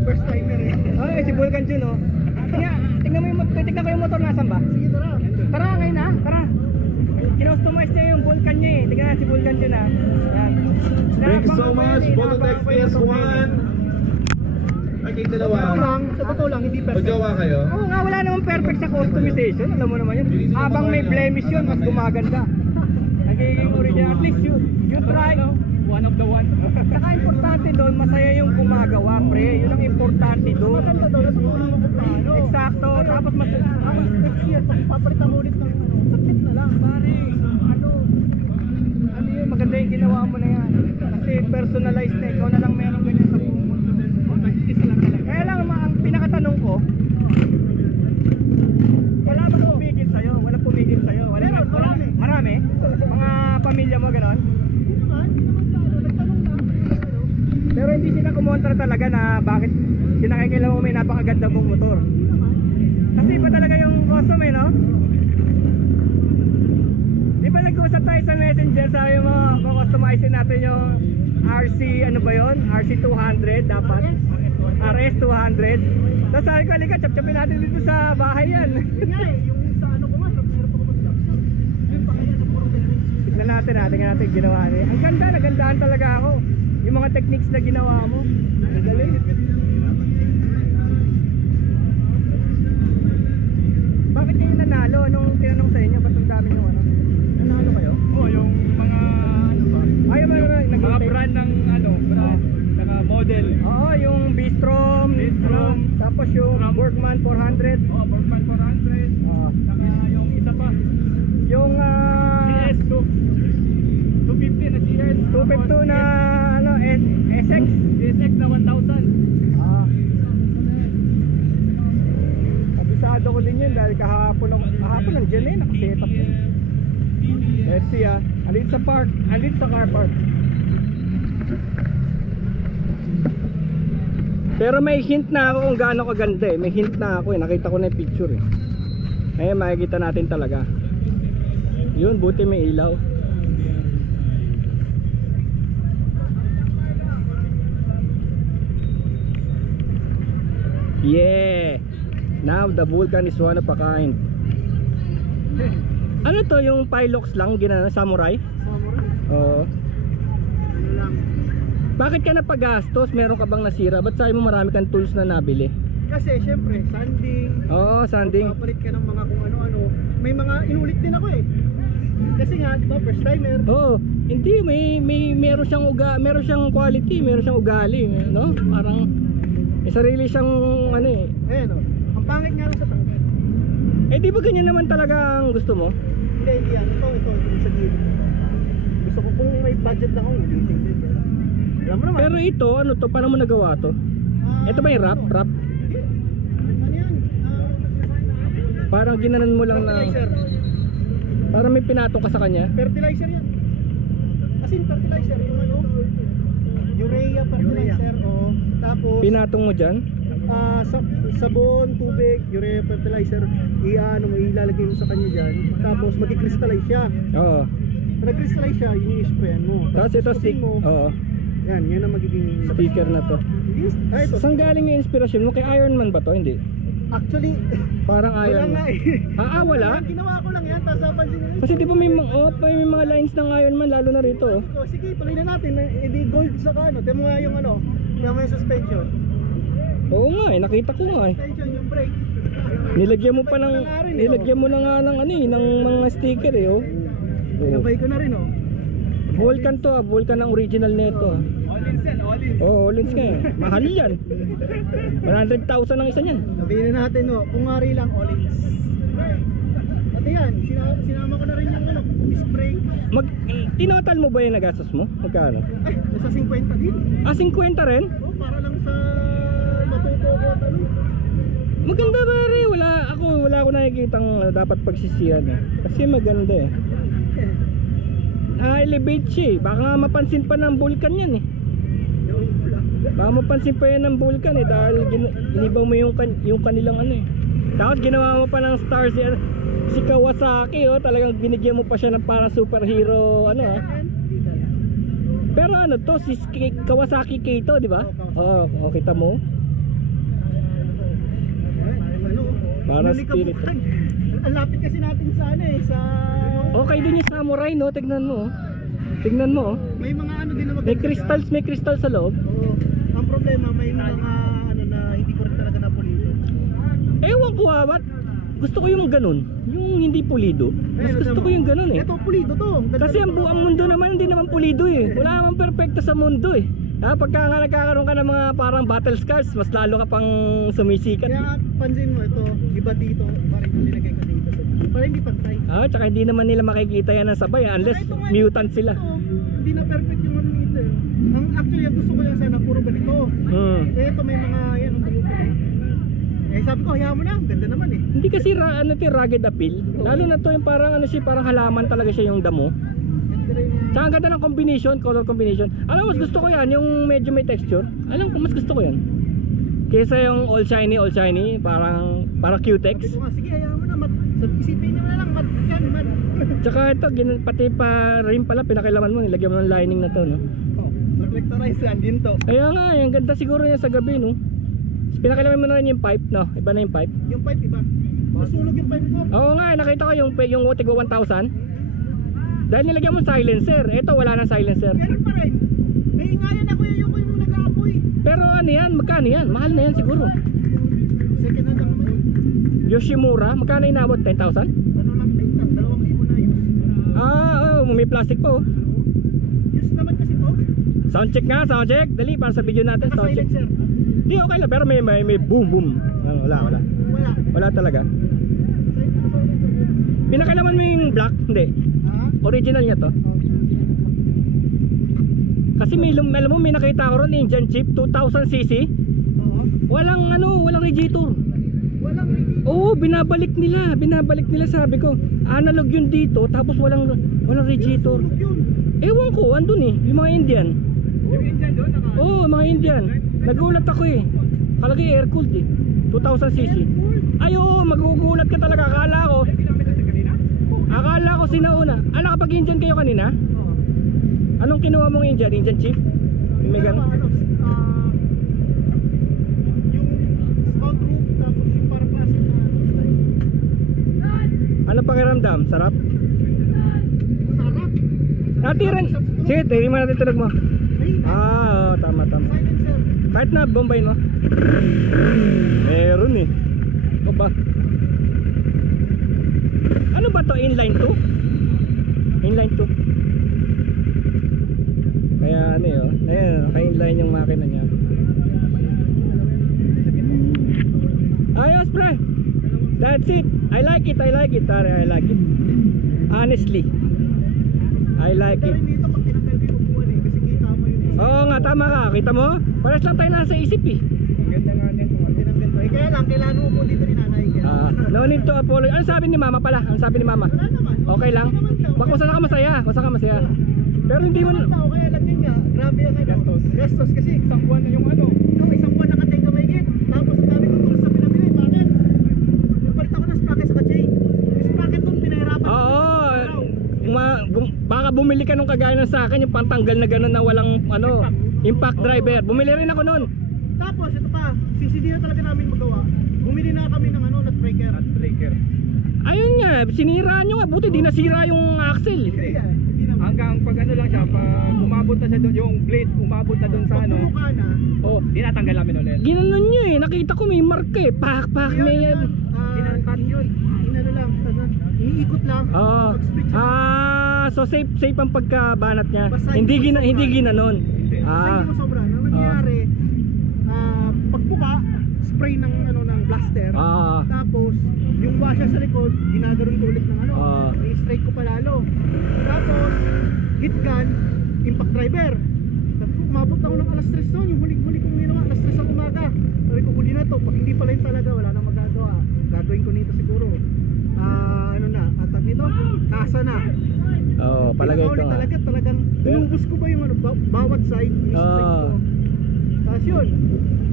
First timer eh. Ay, si Vulcan Jun, oh. Tingnan ko yung motor, nasan ba? Sige, tara. Tara, ngayon na, tara. Kinostomize niya yung Vulcan niya eh. Tingnan si Vulcan Jun, ah. Yan. Thank you so much, Bototex PS1. Nakita na Sa totoo lang, hindi perfect. Magjawa kayo? Oo nga, wala namang perfect sa customization. Alam mo naman yun. Habang may blemish yun, mas gumaganda. Nagiging original. At least you try. One of the one. Saka importante doon, masaya yung gumagawa, pre. Yun ang importante doon. Maganda daw, natutulong mo kung paano. Eksakto. Tapos next year, papalitan mo ulit ng sakit na lang. Pare, ano yun, maganda yung ginawa mo na yan. Kasi personalized na, ikaw na lang meron ganyan sa buong mundo. Kaya lang, ang pinakatanong ko, wala ba pumigil sa'yo? Wala pumigil sa'yo? Marami? Mga pamilya mo gano'n? Hindi naman sa ano, nagtanong na. Pero hindi sila kumontra talaga na bakit sinakikailan mo may napakaganda mong motor. Kasi iba talaga yung custom eh, no? Di ba nag-usap tayo sa messenger, sabi mo, kukustomizein natin yung RC, ano ba yun? RC 200 dapat? RS 200. Tapos sabi ko, halika, chap-chapin natin dito sa bahay yan. Yun nga eh, yung sa ano ko nga, sa meron pa ko mag-caption. Yun pa kaya sa puro bearings. Tignan natin yung ginawa niya. Ang ganda, nagandahan talaga ako. Yung mga techniques na ginawa mo. Ang galing. Bakit kayo nanalo? Anong tinanong sa inyo? Ba't ang dami nyo ano? Nanalo kayo? Oo, yung mga ano ba? Ayaw mo na Mga brand ng ano, brand, saka model. Oo, yung Bistrom, Bistrom. tapos yung Bistrom. Borgman 400. Oo, Bergman 400. Saka yung isa pa, Yung GS 250 na GS. 252 na ano, SX. GSX na 1,000. Abisado ko din yun dahil kahapon nandiyan eh, nakaset up yun. Let's see andito sa park, andito sa car park. Pero may hint na ako kung gaano kaganda eh. May hint na ako eh, nakita ko na yung picture eh. Ngayon makikita natin talaga. Yun, buti may ilaw. Yeah! Now the Vulcan is one of a kind. Ano to, yung Pilox lang, ginana samurai? Samurai. Oo. Ano lang. Bakit ka napagastos? Meron ka bang nasira? Ba't sabi mo marami kang tools na nabili? Kasi syempre, sanding. Oo, sanding. Papalit ka ng mga kung ano-ano. May mga inulit din ako eh. Kasi nga, di ba, first timer. Oo, hindi, meron siyang quality, meron siyang ugali, no? Parang may sarili siyang ano eh. Ayan o. Ang pangit nga lang sa tanggal. Eh di ba ganyan naman talaga ang gusto mo? Hindi yan. Ito, yung sa gilid. Gusto ko kung may budget lang ako, ulitin din. Alam mo naman. Pero ito, ano to? Paano mo nagawa to? Ito ba yung wrap? Hindi. Ano yan? Parang ginanan mo lang na Fertilizer. parang may pinato ka sa kanya. Fertilizer yan. As in fertilizer, yung ano? Urea fertilizer, oo. Tapos, Pinatong mo dyan? sabon, tubig, urea fertilizer, ilalagay mo sa kanya dyan. Tapos mag-crystallize siya. Oo. Nag-crystallize siya, yun yung sprayan mo. Tapos ito stick. mo. Oo. Yan ang magiging Sticker na to. Ito. Saan galing yung inspiration mo? Kay Iron Man ba to? Hindi. Actually, Parang wala Iron nga Man. eh. Wala? Ginawa ko lang yan, tapos napansin nyo. Kasi di ba may mga lines ng Iron Man lalo na rito. Oh. Sige, tuloy na natin. Edi gold sa ano. Tiyan mo nga yung ano. Tiyan mo yung suspension. Oo nga eh, nakita ko nga eh. Suspension, yung brake. Nilagyan mo na nga ng ano eh, ng mga sticker eh oh. Nabay ko na rin oh. Vulcan to ah, Vulcan ang original nito ah. All-ins yan, all-ins. Oo, all-ins ka eh. Mahal yan. 100,000 ang isa niyan. Sabihin na natin oh, kung ngari lang all-ins. At yan, sinama ko na rin yung ano, spray. Tinotal mo ba yung nagastos mo? Magkano? Ay, nasa 50 din. 50 rin? Oh, para lang sa matuto ko at ano. Maganda ba rin? Wala ako nakikitang dapat pagsisihan eh. Kasi maganda eh. Na-elevate siya eh. Baka nga mapansin pa ng Vulcan yan eh. Baka mapansin pa yan ng Vulcan eh. Dahil inibaw mo yung kanilang ano eh. Tapos ginawa mo pa ng stars si Kawasaki oh. Talagang binigyan mo pa siya ng parang superhero ano ah. Pero ano to, si Kawasaki K to, di ba? Oo, kita mo. Para Nuli spirit. Kabukan. Ang lapit kasi natin sa ano eh, sa... Okay din yung samurai, no? Tignan mo. Tignan mo. May mga ano din na maganda. May crystal sa loob. Oo. Ang problema, may mga ano na hindi ko rin talaga napulido. Ewan ko ba't gusto ko yung ganun. Yung hindi pulido. Mas gusto ko yung ganun eh. Ito, pulido to. Ang ganda Kasi ng ang mundo naman hindi naman pulido eh. Wala naman perfecto sa mundo eh. Pagka nga nagkakaroon ka ng mga parang battle scars, mas lalo ka pang sumisikat. Kaya nga, pansin mo ito, iba dito, parang yung nilagay ko dito. Parang hindi pantay. Tsaka hindi naman nila makikita yan ng sabay unless Saka ito nga, mutant sila. ito, hindi na perfect yung ano nito eh. Ang actually, ang gusto ko yan sana, puro ganito. Ito may mga, yan, ang truko eh. Sabi ko, hayaan mo na, ang ganda naman eh. Hindi kasi rugged appeal. Lalo na to yung parang ano siya, parang halaman talaga siya yung damo. Ganda rin yung... Tsaka ang ganda ng combination, color combination. Alam mo, mas gusto ko yan, yung medyo may texture. Alam ko, mas gusto ko yan. Kaysa yung all shiny, parang Sabi cutex. ko nga, sige, hayaan mo na, isipin nyo na lang, mat yan, mat. Tsaka ito, pati pa rin pala, pinakilaman mo, nilagyan mo ng lining na to, no? Oh, reflectorize yan din to. Kaya nga, yung ganda siguro niya sa gabi, no? Pinakilaman mo na rin yung pipe, no? Iba na yung pipe. Yung pipe iba. Masunog yung pipe ko. Oo nga, nakita ko yung tigwa 1,000. Dahil nilagyan mo silencer. Ito, wala nang silencer. Ganun pa rin. Naingayan ako yung nag-aapoy. Pero ano yan? Magkano yan? Mahal na yan siguro. Second hand lang naman. Yoshimura, magkano inabot? 10,000? Ano lang din, 2,000 na use. May plastic pa oh. Use naman kasi to. Soundcheck nga, soundcheck. Dali, para sa video natin, soundcheck. Naka-silencer. Di, okay lang, pero may boom boom. Wala. Wala. Wala talaga. Pinakailaman mo yung black? Hindi. Ha? Original niya to. Kasi alam mo, may nakita ko ron, Indian chip, 2000cc. Oo. Walang radiator. Walang ready. Oo, binabalik nila, sabi ko. Analog yun dito, tapos walang radiator. Sunog yun. Ewan ko, andun eh, yung mga Indian. Yung Indian doon, Oo, mga Indian. Nagulat ako eh. Kalagi air cooled eh. 2000cc. Ay oo, magugulat ka talaga. Akala ko sinauna. Kapag Indian kayo kanina? Oo. Anong kinuha mong Indian? Indian chief? May ganun? Ano, yung scout room, tapos yung parang classic na style. Ano pakiramdam? Sarap? Sarap. Natiran. Sige, tingin mo natin tunog mo. Oo, tama. Silencer. Kahit na bombayin mo. Meron eh. Ano ba? Ano ba to? Inline 2? Inline 2. Kaya ano yun? Ayan, naka-inline yung makina niya. Ayos pre. That's it. I like it. Tare, I like it. Honestly. I like Pero it. dito pag tinanggal ko yung upuan eh, kasi kita mo yung Oo nga, tama ka. Kita mo? Pares lang tayo nasa isip eh. Ganda nga din kung ano. tinanggal ko. Kaya lang, kailangan mo upo dito ni nanay. Kaya. No need to apologize. Ano sabi ni mama pala? Ang sabi ni mama? Wala naman. Okay lang? Kung saan ka masaya? Pero hindi mo na... Tao, kaya lang din nga, grabe ang ano. Gastos kasi Isang buwan na yung ano. isang buwan nakatenga mahigit. Tapos ang dami kong tools na pinabili. Bakit? Nagpalit ako ng sprocket sa chain. Yung sprocket doon, pinahirapan. Oo. Baka bumili ka nung kagaya ng sa akin, yung pantanggal na gano'n na walang impact driver. Bumili rin ako nun. Tapos ito pa, since hindi na talaga namin magawa, bumili na kami ng nut breaker. Breaker. Ayun nga, sinira nyo nga. Buti di nasira yung axle. Hindi naman. Hanggang pag ano lang siya, pag umabot na siya doon, yung blade umabot na doon sa ano, Pag bumuka na, Oh, dinatanggal namin ulit. ginanon nyo eh. Nakita ko may mark eh. Pak, may yan. Ginakat yun. Inano lang, iniikot lang. Oo. Mag-split siya. So safe ang pagkabanat niya. Basta Hindi hindi mo sobra. ginanon. Basta hindi mo sobra. Ang nangyayari, pagbuka, spray ng blaster. Tapos, yung washer sa likod, ginagaroon ko ulit ng i-straight ko pa lalo. Tapos, hit gun, impact driver. Sabi ko, umabot ako ng alas 3 doon. Yung huli kong ginawa, alas 3 ang umaga. Sabi ko, huli na to. Pag hindi pala yun talaga, wala nang magagawa. Gagawin ko nito siguro. Atag nito, kasa na. Palagay ko nga. Talagang inubos ko ba yung bawat side, yung straight ko. Tapos yun,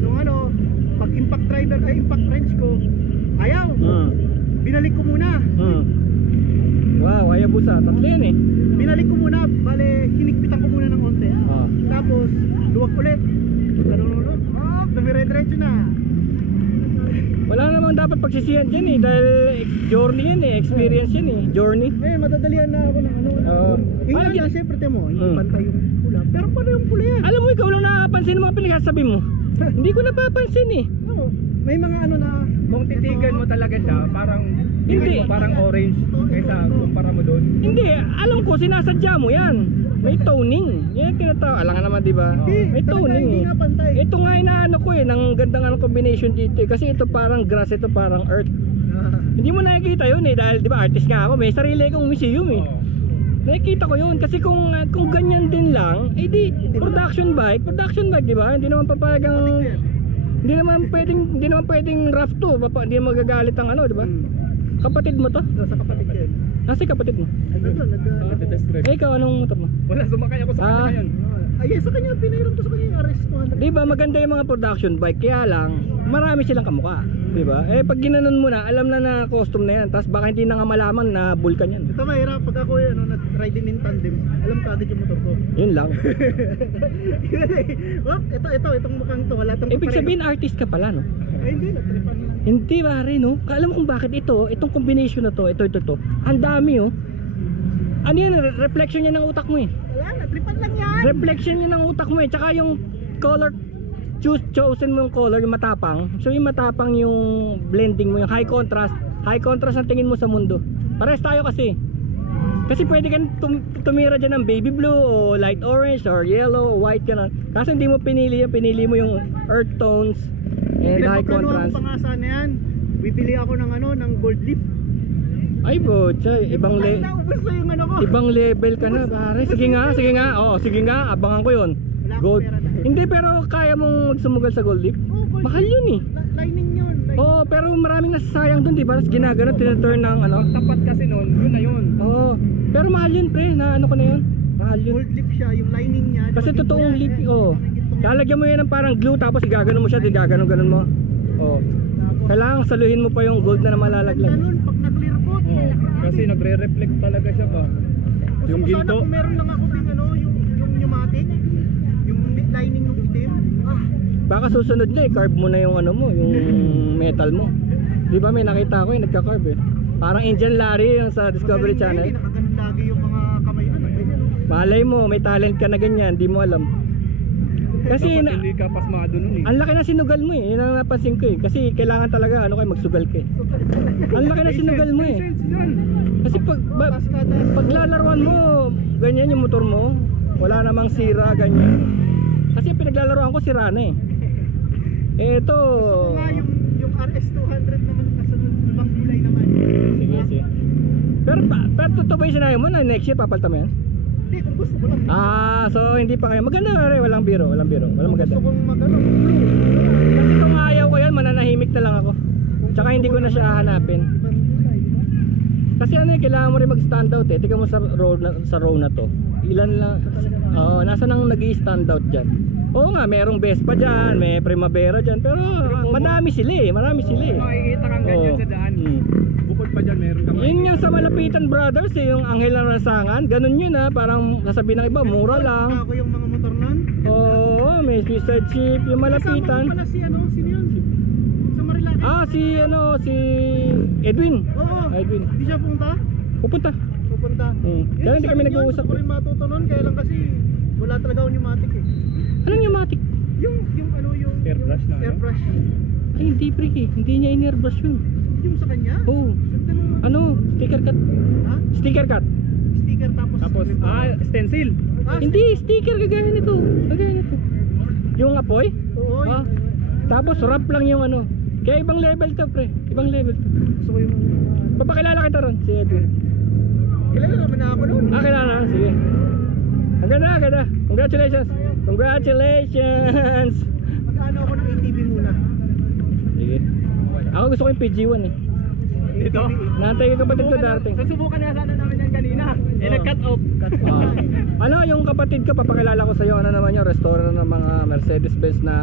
nung pag impact driver ay impact wrench ko, ayaw. Binalik ko muna. Wow, ayabusa. Tatlo yan eh. Binalik ko muna, bale hinigpitan ko muna ng konti. Tapos luwag ulit. Dumiretso na. Wala namang dapat pagsisihan dyan eh. Dahil journey yan eh. Experience yan eh. Journey. Madadalian na ako ng ano. Yung Parang lang, syempre mo, hindi pantay yung pula. Pero paano yung pula yan? Alam mo, ikaw lang nakakapansin ng mga pinagsasabi mo. Hindi ko napapansin eh. Oo. May mga ano na... Kung titigan mo talaga siya, parang Hindi. parang orange kaysa kumpara mo doon. Hindi, alam ko sinasadya mo yan. May toning. Yan yung tinatawag. Alam nga naman, di ba? May toning Hindi eh. nga pantay. Ito nga inaano ko eh, ng gandang ano combination dito eh. Kasi ito parang grass, ito parang earth. Hindi mo nakikita yun eh, dahil di ba artist nga ako, may sarili akong museum eh. Nakikita ko yun kasi kung ganyan din lang, eh di production bike, di ba? Hindi naman papayagang hindi naman pwedeng rough to, hindi magagalit ang ano, di ba? Kapatid mo to? Sa kapatid ko yun. Nasi kapatid mo? Test drive. Eh ikaw anong motor mo? Wala, sumakay ako sa kanya ngayon. Ay, sa kanya, pinairam ko sa kanya yung RS200. Di ba maganda yung mga production bike, kaya lang marami silang kamukha, di ba? Eh pag ginanon mo na, alam na custom na yan, tapos baka hindi na nga malaman na Vulcan yan. Ito mahirap, pag ako nag-riding in tandem, alam ka agad yung motor ko. Yun lang. Itong mukhang to, wala tong Ibig sabihin artist ka pala, no? Ay, hindi, nagtripan lang. Hindi pare, no? Alam mo kung bakit itong combination na to, ito. Ang dami, oh. Ano yan, reflection yan ng utak mo eh. Wala, nagtripan lang yan. Reflection yan ng utak mo eh. Tsaka yung color, chosen mo yung color, yung matapang. So yung matapang yung blending mo, yung high contrast ang tingin mo sa mundo. Pares tayo kasi. Kasi pwede kang tumira dyan ng baby blue o light orange or yellow o white ka na. Kasi hindi mo pinili mo yung earth tones and high Pinagpaplanuhan contrast. ko pa nga sana yan. Bibili ako ng gold leaf. Ay botcha, ibang Ubus na yung ano ko. ibang level ka na pare. Sige nga. Oh, sige nga, abangan ko 'yon. Wala akong Gold. pera na. Hindi pero kaya mong sumugal sa gold leaf. Oh, gold Mahal leaf. yun eh. Lining yun. Oo, pero maraming nasasayang dun, di ba? Tapos ginagano, tinaturn ng ano. Tapat kasi noon, yun na yun. Oo. Pero mahal yun, pre. Na ano ko na yun? Mahal yun. Gold leaf siya, yung lining niya. Kasi diba, totoong ginto leaf, yan, oh. Lalagyan mo yan ng parang glue, tapos igagano mo siya, di gaganon mo. Oo. Tapos, Kailangan saluhin mo pa yung gold na malalaglag. ganun, pag nag-clear coat. Kasi nagre-reflect talaga siya ba. Gusto Yung ko sana ginto. kung meron lang ako din yung pneumatic, yung lining ng itim. Baka susunod na carve mo na yung ano mo, yung metal mo. Di ba may nakita ko yung nagka-carve eh. Parang Indian Larry yung sa Discovery Magaling Channel. na yun, nakaganon lagi yung mga kamay nun. Ganyan, no? Malay mo, may talent ka na ganyan, di mo alam. Kasi Dapat hindi ka pasmado nun eh. ang laki na sinugal mo eh, yun ang napansin ko eh. Kasi kailangan talaga ano kayo magsugal ka eh. Ang laki na sinugal mo eh. Kasi paglalaruan mo, ganyan yung motor mo, wala namang sira, ganyan. Kasi pinaglalaruan ko sira na eh. Eh ito. Gusto ko nga yung RS200 naman nasa ibang kulay naman. Sige. Pero totoo ba yung sinabi mo na next year papalta mo yan? Hindi, kung gusto ko lang. So hindi pa kayo. Maganda nga rin, walang biro. Walang maganda. Gusto kong blue. Kasi kung ayaw ko yan, mananahimik na lang ako. Tsaka hindi ko na siya hahanapin. Ibang kulay. Kasi ano eh, kailangan mo rin mag-stand out eh. Tingnan mo sa row na to. Ilan lang. Oo, nasa nang nag-i-stand out dyan. Oo nga, merong Vespa dyan, may Primavera dyan. Pero marami sila eh. Makikita kang ganyan sa daan. Bukod pa dyan, meron kang Yun yung sa Malapitan Brothers eh, yung Anghel ng Ransangan. Ganun yun ha, parang sasabihin ng iba, mura lang. Ako yung mga motor nun. Oo, may Suicide Chief, yung Kasama Malapitan. ko pala sino yun? Sa Marilaki. Si Edwin. Oo. Edwin. Hindi siya punta? Pupunta. Yun, Kaya hindi kami sabi niya, nag-uusap Gusto ko rin matuto nun, kaya lang kasi wala talaga akong pneumatic eh. Anong pneumatic? Yung Airbrush na, ano? airbrush. Ay hindi pre eh, hindi niya in-airbrush yun. Yung sa kanya? Oo. Ganda naman. Ano? Sticker cut. Ha? Sticker cut. Sticker tapos stencil. Hindi, sticker kagaya nito. Yung apoy? Oo. Ah. Tapos wrap lang yung ano. Kaya ibang level to pre. Ibang level to. Gusto ko yung Papakilala kita ron, si Edwin. kilala naman na ako noon. Kilala na, sige. Ang ganda. Congratulations. Mag-ano ako ng ATV muna. Sige. Ako gusto ko yung PG1 eh. Dito. Nantay yung kapatid ko darating. Susubukan na sana namin yan kanina. Nag-cut off. Ano yung kapatid ko, papakilala ko sa iyo. Ano naman yung restaurant ng mga Mercedes-Benz na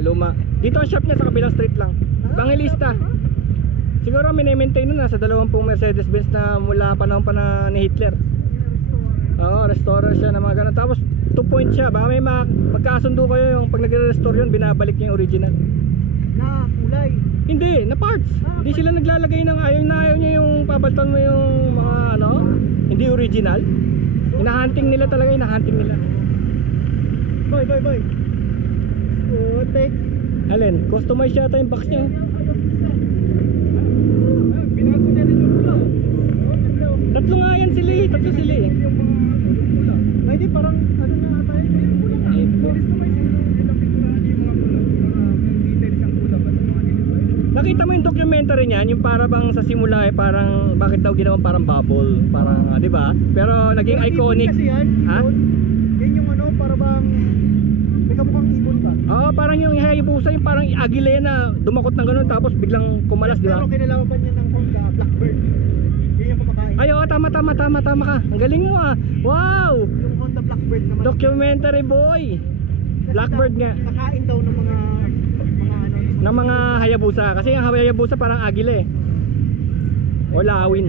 luma. Dito ang shop niya sa kabilang street lang. Bangilista. Siguro mini-maintain nun nasa 20 Mercedes-Benz na mula panahon pa na ni Hitler. Oo, restaurant siya na mga ganun. Tapos 2 point siya. Baka may magkasundo kayo yung pag nagre-restore yun, binabalik niya yung original. na kulay. Hindi, na parts. Hindi sila naglalagay ng ayaw niya yung papalitan mo yung mga ano, hindi original. Hinahunting nila talaga, hinahunting nila. Boy. Putik. Alin, customize yata yung box niya. Binago niya din yung pula. Tatlo nga yan sila eh, tatlo sila eh. Yung mga pula. Ay di parang ano na ata yun. Yung pula nga. Nakita mo yung documentary niyan, yung para bang sa simula eh, parang bakit daw ginawa parang bubble, parang di ba? Pero naging Pero ibon iconic. kasi yan, Ha? ibon. Yan yung ano, para bang may kamukhang ibon ka. Oo, parang yung Hayabusa, yung parang agile na dumakot ng ganun tapos biglang kumalas, di ba? Pero kinalaban niya ng Honda, Blackbird. Yun yung kumakain. Ay, oo, tama ka. Ang galing mo ah. Wow! Yung Honda Blackbird naman. Documentary boy. Kasi Blackbird daw, nga. Kakain daw ng mga Ng mga Hayabusa kasi yung Hayabusa parang agile eh. O lawin.